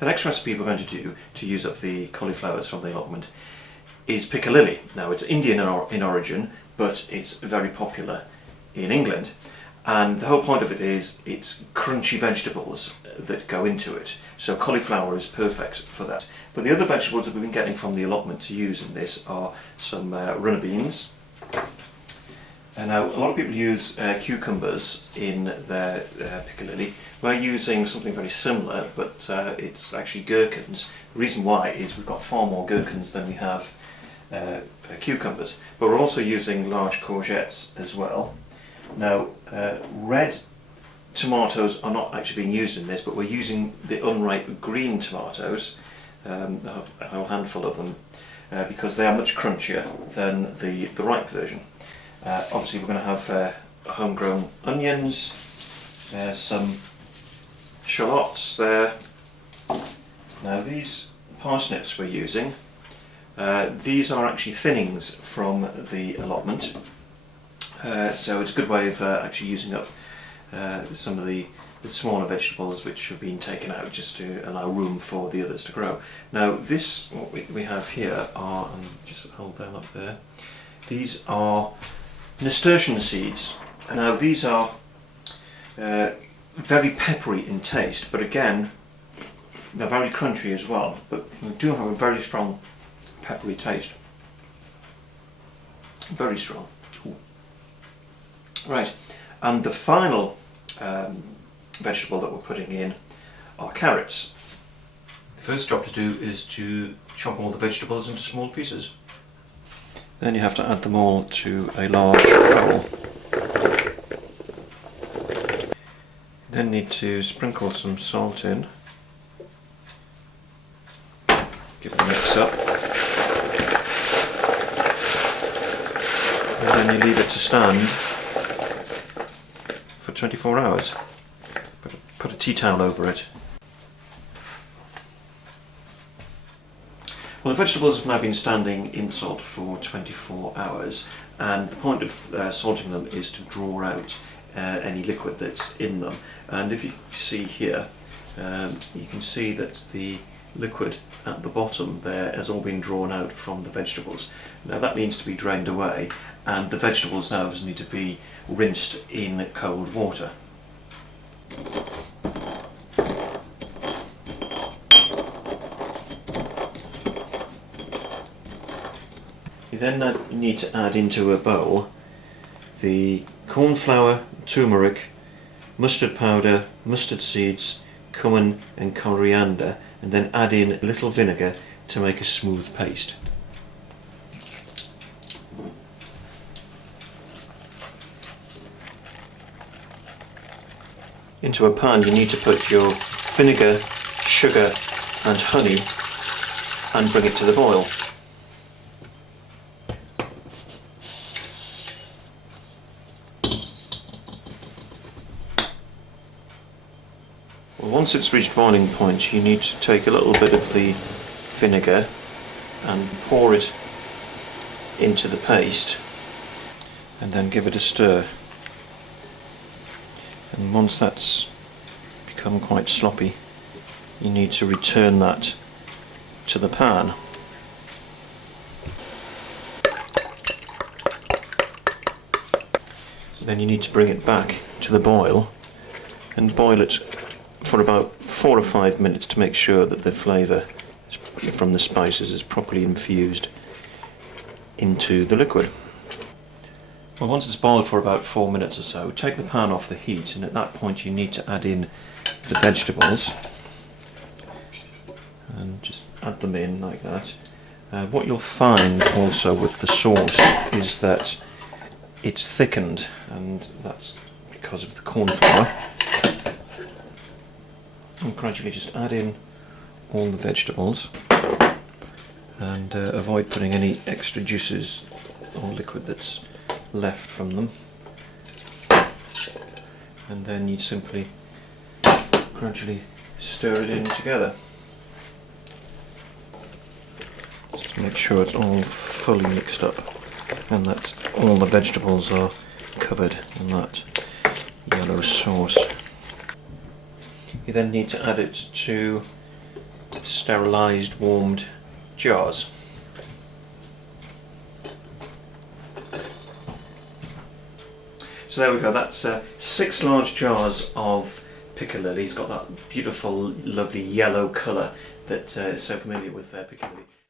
The next recipe we're going to do to use up the cauliflowers from the allotment is picallili. Now it's Indian in origin, but it's very popular in England, and the whole point of it is it's crunchy vegetables that go into it. So cauliflower is perfect for that. But the other vegetables that we've been getting from the allotment to use in this are some runner beans. And now a lot of people use cucumbers in their picallili. We're using something very similar, but it's actually gherkins. The reason why is we've got far more gherkins than we have cucumbers. But we're also using large courgettes as well. Now, red tomatoes are not actually being used in this, but we're using the unripe green tomatoes, a whole handful of them, because they are much crunchier than the ripe version. Obviously we're going to have homegrown onions, some shallots there. Now these parsnips we're using, these are actually thinnings from the allotment, so it's a good way of actually using up some of the smaller vegetables which have been taken out just to allow room for the others to grow. Now this, what we have here are, and just hold them up there, these are nasturtium seeds. Now these are very peppery in taste, but again they're very crunchy as well, but they do have a very strong peppery taste. Very strong. Ooh. Right, and the final vegetable that we're putting in are carrots. The first job to do is to chop all the vegetables into small pieces. Then you have to add them all to a large bowl. You then need to sprinkle some salt in. Give it a mix up. And then you leave it to stand for 24 hours. Put a tea towel over it. Well, the vegetables have now been standing in salt for 24 hours, and the point of salting them is to draw out any liquid that's in them. And if you see here, you can see that the liquid at the bottom there has all been drawn out from the vegetables. Now that needs to be drained away, and the vegetables now need to be rinsed in cold water. You then need to add into a bowl the cornflour, turmeric, mustard powder, mustard seeds, cumin and coriander, and then add in a little vinegar to make a smooth paste. Into a pan you need to put your vinegar, sugar and honey and bring it to the boil. Well, once it's reached boiling point, you need to take a little bit of the vinegar and pour it into the paste and then give it a stir. And once that's become quite sloppy, you need to return that to the pan. Then you need to bring it back to the boil and boil it for about 4 or 5 minutes to make sure that the flavour from the spices is properly infused into the liquid. Well, once it's boiled for about 4 minutes or so, take the pan off the heat, and at that point you need to add in the vegetables and just add them in like that. What you'll find also with the sauce is that it's thickened, and that's because of the cornflour. And gradually just add in all the vegetables and avoid putting any extra juices or liquid that's left from them. And then you simply gradually stir it in together. Just make sure it's all fully mixed up and that all the vegetables are covered in that yellow sauce. You then need to add it to sterilised, warmed jars. So there we go, that's 6 large jars of picallili. It's got that beautiful, lovely yellow colour that is so familiar with picallili.